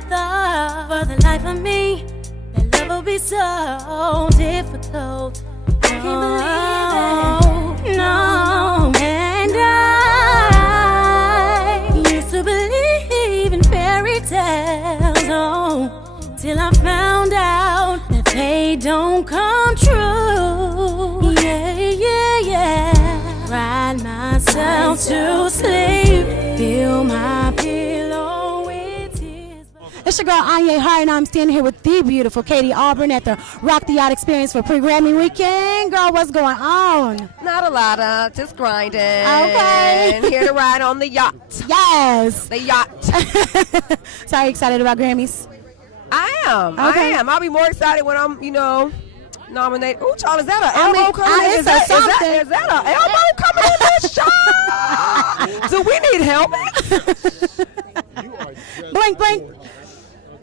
never thought for the life of me that love would be so difficult. I can't believe it. No, and I used to believe in fairy tales, oh, till I found out that they don't come true. Yeah. Ride myself to sleep, fill my pillow with tears. It's your girl Anya Hart, and I'm standing here with the beautiful Katie Auburn at the Rock the Yacht Experience for Pre-Grammy Weekend. Girl, what's going on? Not a lot, just grinding. Okay. And here to ride on the yacht. Yes. The yacht. So are you excited about Grammys? I am. Okay. I'll be more excited when I'm, nominated. Ooh, child, is that an I mean, elbow coming in? it's something. Is that an elbow coming in this shot? Do we need helmets? Blink, blink.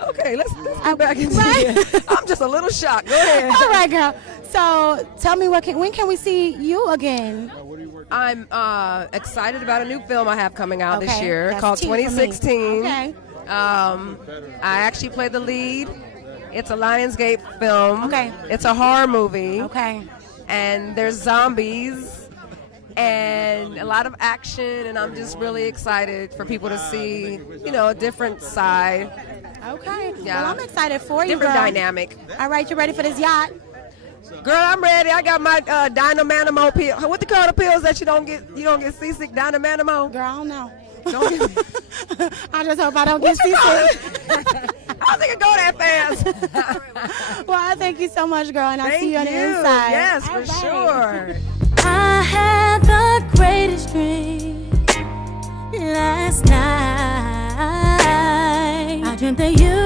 Okay, let's go back into it. I'm just a little shocked. Go ahead. All right, girl. So tell me, when can we see you again? I'm excited about a new film I have coming out this Okay, year that's called tea for me. 2016. Okay. I actually play the lead. It's a Lionsgate film. Okay. It's a horror movie. Okay. And there's zombies and a lot of action, and I'm just really excited for people to see, a different side. Okay. Yeah. Well, I'm excited for you, Different girl. dynamic. All right, you ready for this yacht? Girl, I'm ready. I got my Dynamanimo pill. What the kind of pills that you don't get seasick? Dynamanimo? Girl, I don't know. Don't get I just hope I don't get seasick. I don't think it go that fast. Well, I thank you so much, girl, and I'll Thank see you on the you. inside. Yes, All for right. sure. I had the greatest dream last night. I dreamt that you